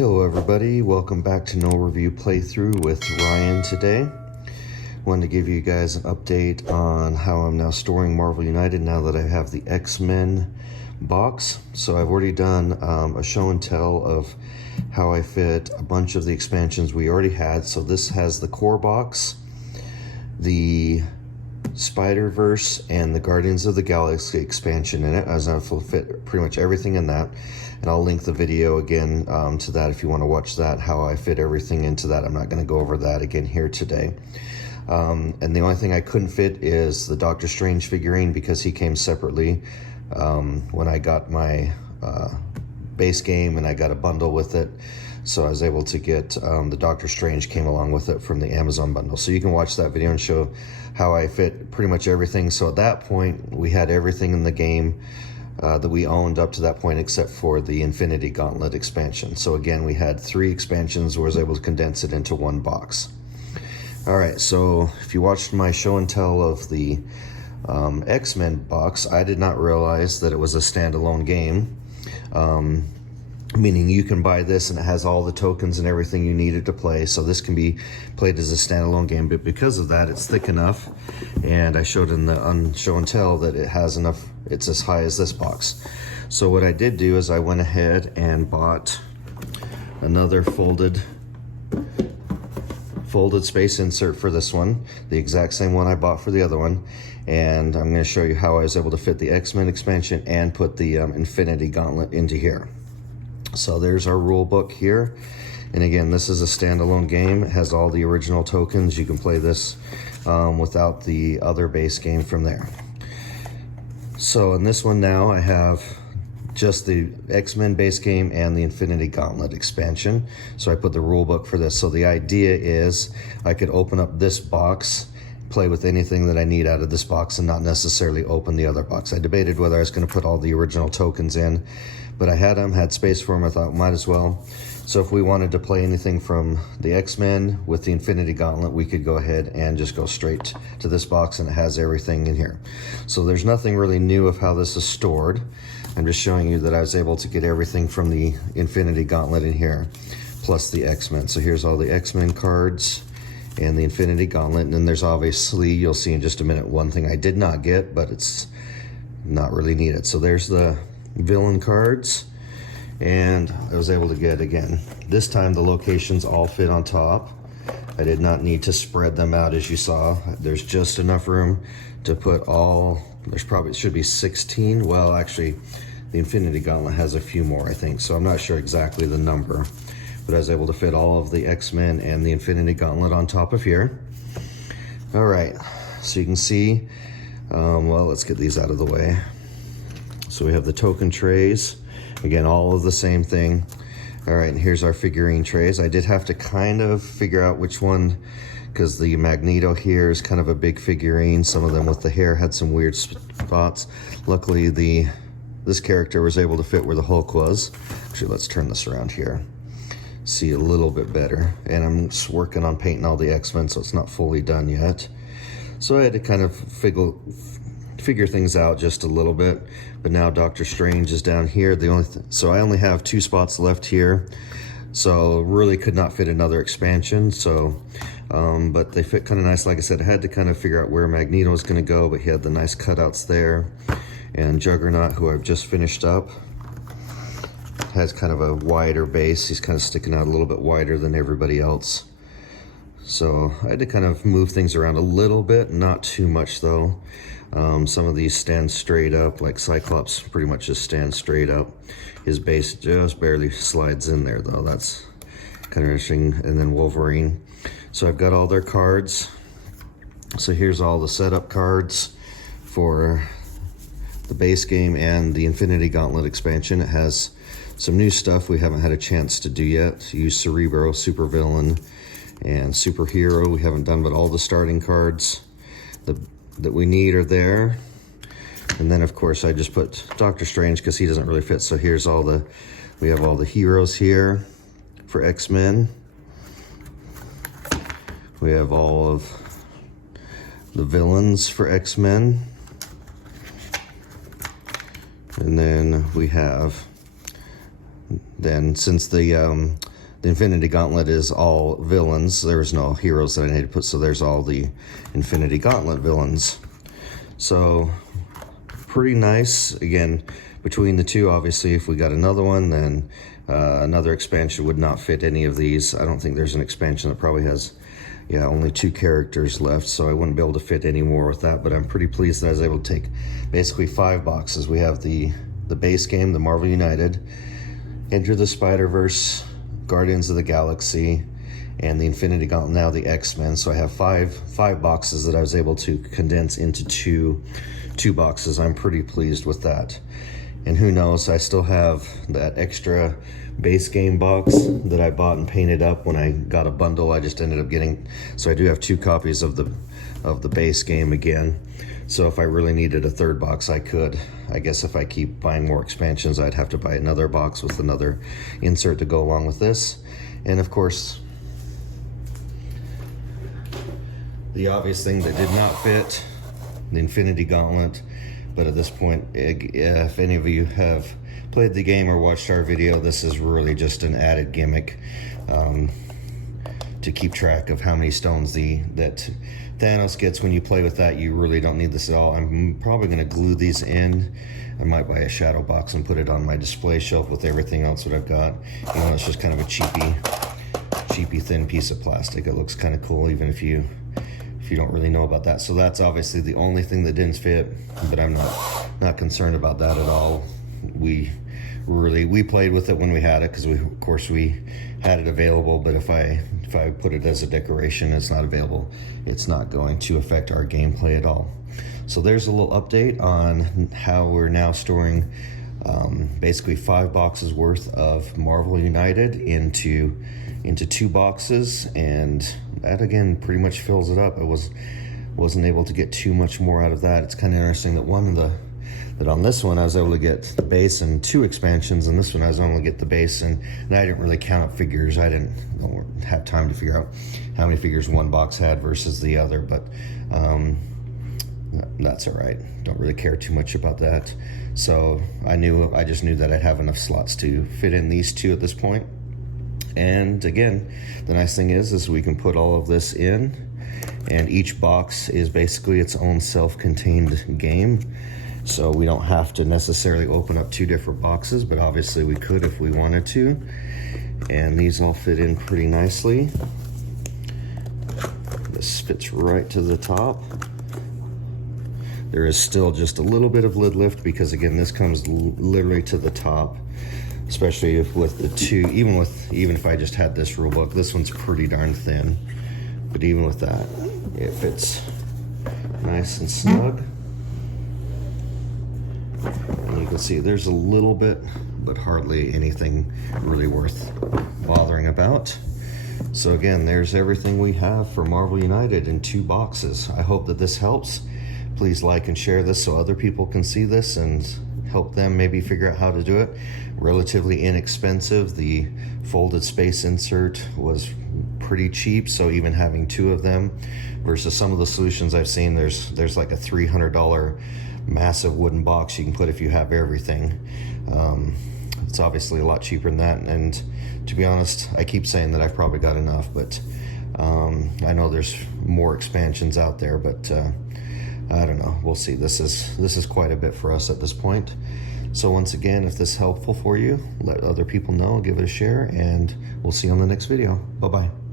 Hello everybody, welcome back to No Review Playthrough with Ryan today. Wanted to give you guys an update on how I'm now storing Marvel United now that I have the X-Men box. So I've already done a show and tell of how I fit a bunch of the expansions we already had. So this has the core box, the Spider-Verse, and the Guardians of the Galaxy expansion in it, as I will fit pretty much everything in that. And I'll link the video again to that if you want to watch that, how I fit everything into that. I'm not going to go over that again here today. And the only thing I couldn't fit is the Doctor Strange figurine because he came separately when I got my base game, and I got a bundle with it. So I was able to get the Doctor Strange came along with it from the Amazon bundle. So you can watch that video and show how I fit pretty much everything. So at that point, we had everything in the game that we owned up to that point, except for the Infinity Gauntlet expansion. So again, we had 3 expansions where I was able to condense it into one box. All right, so if you watched my show and tell of the X-Men box, I did not realize that it was a standalone game. Meaning you can buy this and it has all the tokens and everything you needed to play. So this can be played as a standalone game, but because of that, it's thick enough. And I showed in the show and tell that it has enough, it's as high as this box. So what I did do is I went ahead and bought another folded space insert for this one, the exact same one I bought for the other one. And I'm going to show you how I was able to fit the X-Men expansion and put the Infinity Gauntlet into here. So there's our rule book here, and again, this is a standalone game. It has all the original tokens. You can play this without the other base game from there. So in this one now, I have just the X-Men base game and the Infinity Gauntlet expansion. So I put the rule book for this. So the idea is I could open up this box, play with anything that I need out of this box, and not necessarily open the other box. I debated whether I was going to put all the original tokens in, but I had space for them. I thought might as well. So if we wanted to play anything from the X-Men with the Infinity Gauntlet, we could go ahead and just go straight to this box, and it has everything in here. So there's nothing really new of how this is stored. I'm just showing you that I was able to get everything from the Infinity Gauntlet in here, plus the X-Men. So here's all the X-Men cards and the Infinity Gauntlet, and then there's obviously, you'll see in just a minute, one thing I did not get, but it's not really needed. So there's the villain cards, and I was able to get, again, this time the locations all fit on top. I did not need to spread them out, as you saw. There's just enough room to put all, there's probably, it should be 16. Well, actually, the Infinity Gauntlet has a few more, I think, so I'm not sure exactly the number, but I was able to fit all of the X-Men and the Infinity Gauntlet on top of here. All right, so you can see, well, let's get these out of the way. So we have the token trays, again, all of the same thing. All right, and here's our figurine trays. I did have to kind of figure out which one, because the Magneto here is kind of a big figurine. Some of them with the hair had some weird spots. Luckily, this character was able to fit where the Hulk was. Actually, let's turn this around here. See a little bit better. And I'm just working on painting all the X-Men, so it's not fully done yet. So I had to kind of figure things out just a little bit. But now Doctor Strange is down here. So I only have 2 spots left here. So really could not fit another expansion. So, but they fit kind of nice. Like I said, I had to kind of figure out where Magneto was going to go, but he had the nice cutouts there. And Juggernaut, who I've just finished up, has kind of a wider base. He's kind of sticking out a little bit wider than everybody else. So I had to kind of move things around a little bit, not too much though. Some of these stand straight up, like Cyclops pretty much just stands straight up. His base just barely slides in there though. That's kind of interesting. And then Wolverine. So I've got all their cards. So here's all the setup cards for the base game and the Infinity Gauntlet expansion. It has some new stuff we haven't had a chance to do yet. Use Cerebro, Supervillain, and Superhero. We haven't done, but all the starting cards that we need are there. And then of course I just put Doctor Strange because he doesn't really fit. So here's we have all the heroes here for X-Men. We have all of the villains for X-Men. And then we have, then since the The Infinity Gauntlet is all villains. There's no heroes that I need to put, so there's all the Infinity Gauntlet villains. So pretty nice. Again, between the two, obviously, if we got another one, then another expansion would not fit any of these. I don't think there's an expansion that probably has, yeah, only 2 characters left, so I wouldn't be able to fit any more with that, but I'm pretty pleased that I was able to take basically 5 boxes. We have the base game, the Marvel United, Enter the Spider-Verse, Guardians of the Galaxy, and the Infinity Gauntlet, now the X-Men. So I have five boxes that I was able to condense into two boxes. I'm pretty pleased with that. And who knows, I still have that extra base game box that I bought and painted up when I got a bundle. I just ended up getting, so I do have 2 copies of the base game again. So if I really needed a 3rd box, I could. I guess if I keep buying more expansions, I'd have to buy another box with another insert to go along with this. And of course, the obvious thing that did not fit, the Infinity Gauntlet. But at this point, if any of you have played the game or watched our video, this is really just an added gimmick to keep track of how many stones that Thanos gets when you play with that. You really don't need this at all. I'm probably going to glue these in. I might buy a shadow box and put it on my display shelf with everything else that I've got. You know, it's just kind of a cheapy thin piece of plastic. It looks kind of cool, even if you don't really know about that. So that's obviously the only thing that didn't fit, but I'm not concerned about that at all. We played with it when we had it, because of course we had it available, but if I put it as a decoration, it's not available, it's not going to affect our gameplay at all. So there's a little update on how we're now storing basically 5 boxes worth of Marvel United into 2 boxes, and that again pretty much fills it up. I wasn't able to get too much more out of that. It's kind of interesting that on this one I was able to get the base and 2 expansions, and this one I was only get the base, and I didn't really count up figures. I don't have time to figure out how many figures one box had versus the other, but that's all right. Don't really care too much about that. So I just knew that I'd have enough slots to fit in these 2 at this point. And again, the nice thing is we can put all of this in, and each box is basically its own self-contained game. So we don't have to necessarily open up 2 different boxes, but obviously we could if we wanted to. And these all fit in pretty nicely. This fits right to the top. There is still just a little bit of lid lift, because again, this comes literally to the top. Especially if with the 2, even if I just had this rule book, this one's pretty darn thin. But even with that, it fits nice and snug. And you can see there's a little bit, but hardly anything really worth bothering about. So again, there's everything we have for Marvel United in 2 boxes. I hope that this helps. Please like and share this so other people can see this and help them maybe figure out how to do it. Relatively inexpensive. The folded space insert was pretty cheap, so even having 2 of them versus some of the solutions I've seen, there's like a $300 massive wooden box you can put if you have everything. It's obviously a lot cheaper than that, and to be honest, I keep saying that I've probably got enough, but I know there's more expansions out there, but I don't know, we'll see. This is quite a bit for us at this point. So once again, if this is helpful for you, let other people know, give it a share, and we'll see you on the next video. Bye-bye.